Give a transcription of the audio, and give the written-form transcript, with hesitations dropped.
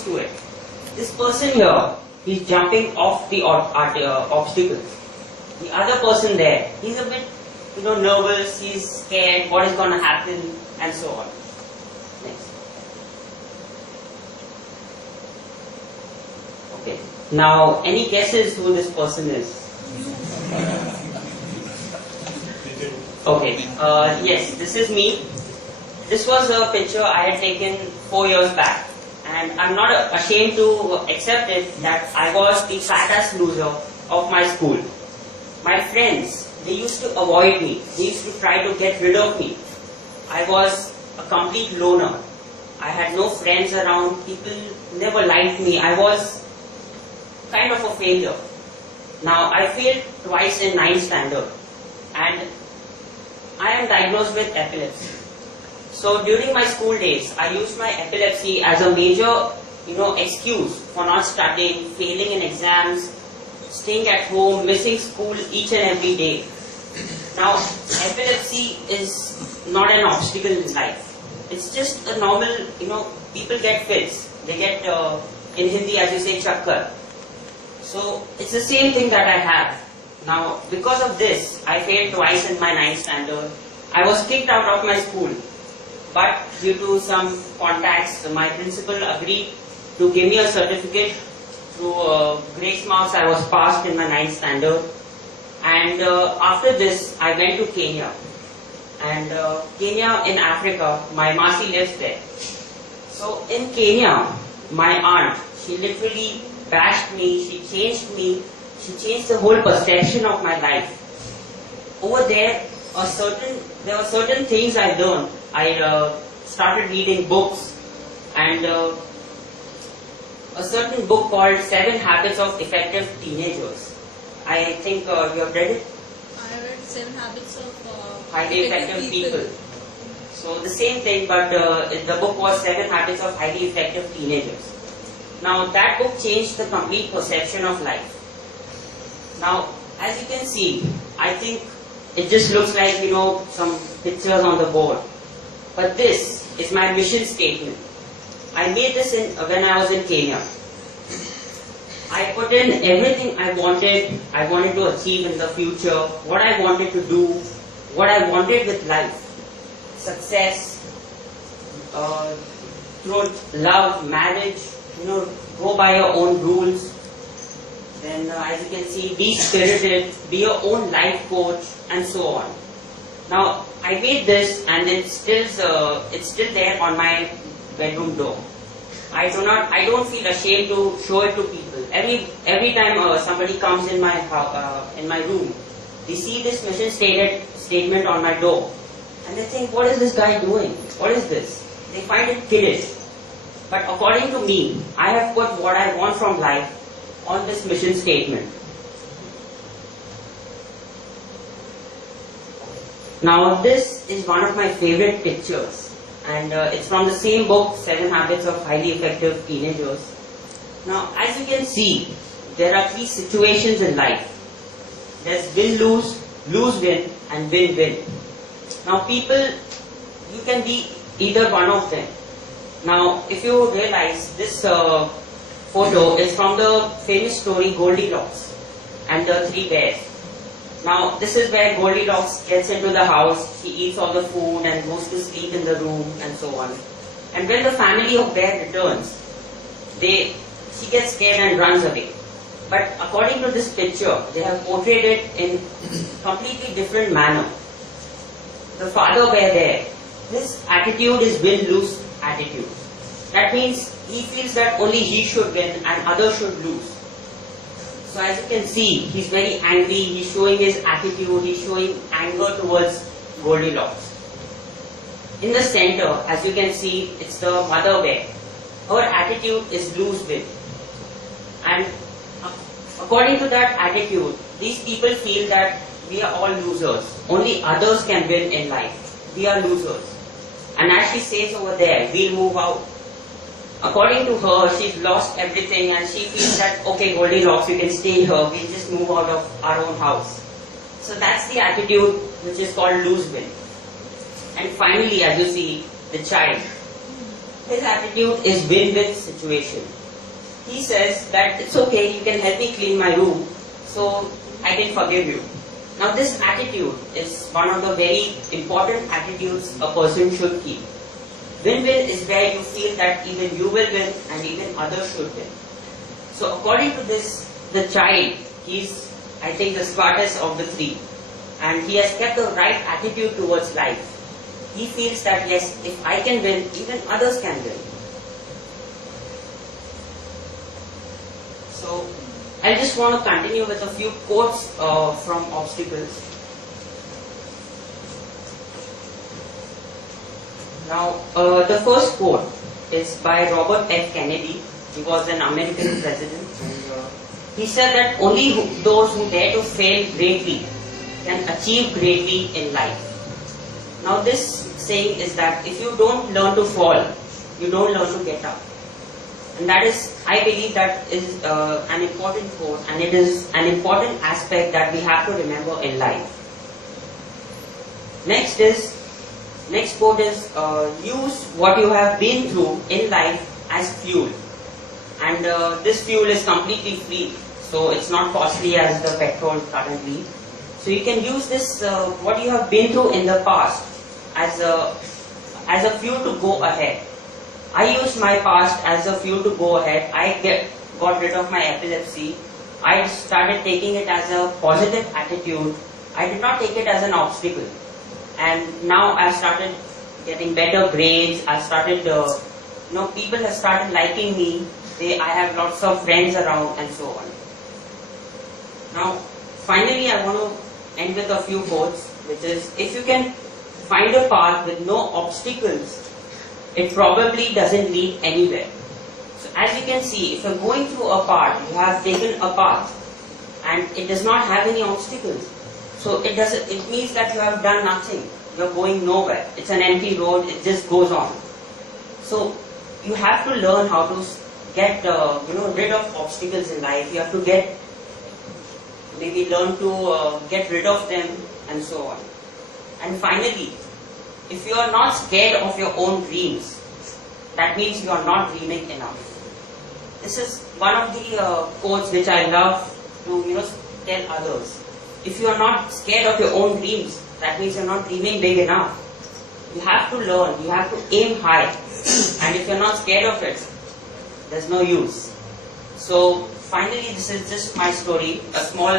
close to it. This person here, he's jumping off the obstacle. The other person there, he's a bit, nervous, he's scared, what is going to happen, and so on. Next. Okay. Now, any guesses who this person is? Okay. Yes, this is me. This was a picture I had taken 4 years back. And I'm not ashamed to accept it that I was the fattest loser of my school. My friends, they used to avoid me. They used to try to get rid of me. I was a complete loner. I had no friends around. People never liked me. I was kind of a failure. Now, I failed twice in 9th standard. And I am diagnosed with epilepsy. So during my school days, I used my epilepsy as a major, excuse for not studying, failing in exams, staying at home, missing school each and every day. Now, epilepsy is not an obstacle in life. It's just a normal, people get fits. They get, in Hindi as you say, chakkar. So it's the same thing that I have. Now, because of this, I failed twice in my 9th standard. I was kicked out of my school. But due to some contacts, my principal agreed to give me a certificate. Through grace marks, I was passed in my 9th standard. And after this, I went to Kenya. And Kenya in Africa, my Masi lives there. So in Kenya, my aunt, she literally bashed me, she changed the whole perception of my life. Over there, there were certain things I learned. I started reading books, and a certain book called 7 Habits of Effective Teenagers. I think you have read it? I read 7 Habits of Highly Effective People. So the same thing, but the book was 7 Habits of Highly Effective Teenagers. Now that book changed the complete perception of life. Now, as you can see, I think it just looks like, some pictures on the board. But this is my mission statement. I made this when I was in Kenya. I put in everything I wanted to achieve in the future, what I wanted to do, what I wanted with life. Success, truth, love, marriage, go by your own rules. Then as you can see, be spirited, be your own life coach, and so on. Now, I made this, and it's still there on my bedroom door. I don't feel ashamed to show it to people. Every time somebody comes in my room, they see this mission statement on my door, and they think, what is this guy doing? What is this? They find it kiddish. But according to me, I have put what I want from life on this mission statement. Now, this is one of my favorite pictures, and it's from the same book, 7 Habits of Highly Effective Teenagers. Now, as you can see, there are 3 situations in life. There's win-lose, lose-win, and win-win. Now, people, you can be either one of them. Now, if you realize, this photo is from the famous story Goldilocks and the 3 bears. Now, this is where Goldilocks gets into the house, she eats all the food and goes to sleep in the room and so on. And when the family of bear returns, she gets scared and runs away. But according to this picture, they have portrayed it in completely different manner. The father bear there, his attitude is win-lose attitude. That means he feels that only he should win and others should lose. So as you can see, he's very angry, he's showing his attitude, he's showing anger towards Goldilocks. In the center, as you can see, it's the mother bear. Her attitude is lose-win. And according to that attitude, these people feel that we are all losers. Only others can win in life. We are losers. And as she says over there, we'll move out. According to her, she's lost everything and she feels that, okay, Goldilocks, you can stay here, we'll just move out of our own house. So that's the attitude which is called lose-win. And finally, as you see, the child. his attitude is win-win situation. He says that it's okay, you can help me clean my room, so I can forgive you. Now this attitude is one of the very important attitudes a person should keep. Win-win is where you feel that even you will win and even others should win. So according to this, the child, he's, I think, the smartest of the three, and he has kept the right attitude towards life. He feels that yes, if I can win, even others can win. So I just want to continue with a few quotes from obstacles. Now, the first quote is by Robert F. Kennedy. He was an American president. And, he said that only those who dare to fail greatly can achieve greatly in life. Now, this saying is that if you don't learn to fall, you don't learn to get up. And that is, I believe that is an important quote, and it is an important aspect that we have to remember in life. Next quote is, use what you have been through in life as fuel. And this fuel is completely free, so it's not costly as the petrol currently. So you can use this, what you have been through in the past, as a fuel to go ahead. I used my past as a fuel to go ahead. I got rid of my epilepsy. I started taking it as a positive attitude. I did not take it as an obstacle. And now I started getting better grades. I started, people have started liking me. I have lots of friends around and so on. Now, finally, I want to end with a few quotes, which is, if you can find a path with no obstacles, it probably doesn't lead anywhere. So as you can see, if you're going through a path, you have taken a path and it does not have any obstacles. So it means that you have done nothing. You're going nowhere. It's an empty road, it just goes on. So you have to learn how to get rid of obstacles in life. You have to learn to get rid of them and so on. And finally, if you are not scared of your own dreams, that means you are not dreaming enough. This is one of the quotes which I love to tell others. If you are not scared of your own dreams, that means you are not dreaming big enough. You have to learn, you have to aim high, and if you are not scared of it, there's no use. So finally, this is just my story, a small